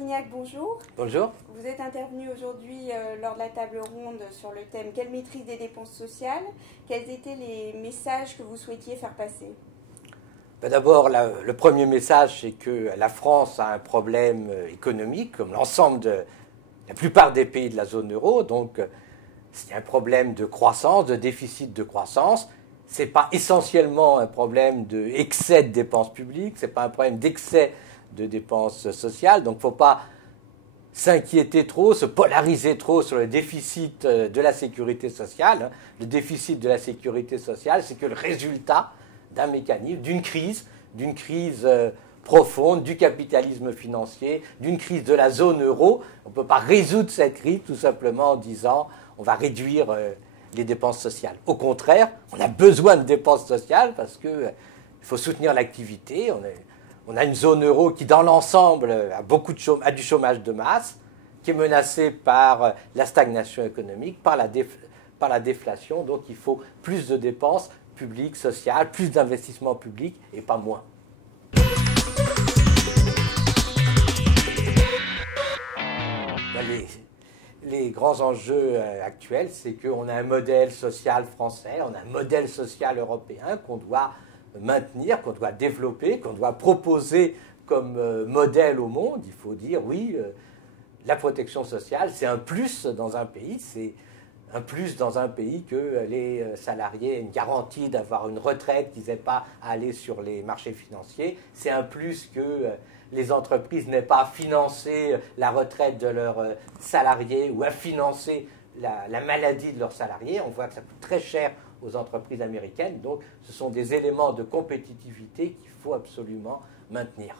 Dignac, bonjour. Bonjour. Vous êtes intervenu aujourd'hui lors de la table ronde sur le thème « Quelle maîtrise des dépenses sociales ?» Quels étaient les messages que vous souhaitiez faire passer? D'abord, le premier message, c'est que la France a un problème économique, comme l'ensemble de la plupart des pays de la zone euro. Donc, c'est un problème de croissance, de déficit de croissance. Ce n'est pas essentiellement un problème d'excès de dépenses publiques, ce n'est pas un problème d'excès de dépenses sociales. Donc, il ne faut pas s'inquiéter trop, se polariser trop sur le déficit de la sécurité sociale. Le déficit de la sécurité sociale, c'est que le résultat d'un mécanisme, d'une crise profonde, du capitalisme financier, d'une crise de la zone euro. On ne peut pas résoudre cette crise tout simplement en disant on va réduire les dépenses sociales. Au contraire, on a besoin de dépenses sociales parce qu'il faut soutenir l'activité. On a une zone euro qui, dans l'ensemble, a du chômage de masse, qui est menacée par la stagnation économique, par la déflation. Donc il faut plus de dépenses publiques, sociales, plus d'investissements publics et pas moins. Les grands enjeux actuels, c'est qu'on a un modèle social français, on a un modèle social européen qu'on doit maintenir, qu'on doit développer, qu'on doit proposer comme modèle au monde. Il faut dire, oui, la protection sociale, c'est un plus dans un pays, c'est un plus dans un pays que les salariés aient une garantie d'avoir une retraite, qu'ils n'aient pas à aller sur les marchés financiers. C'est un plus que les entreprises n'aient pas à financer la retraite de leurs salariés ou à financer la maladie de leurs salariés. On voit que ça coûte très cher aux entreprises américaines. Donc, ce sont des éléments de compétitivité qu'il faut absolument maintenir.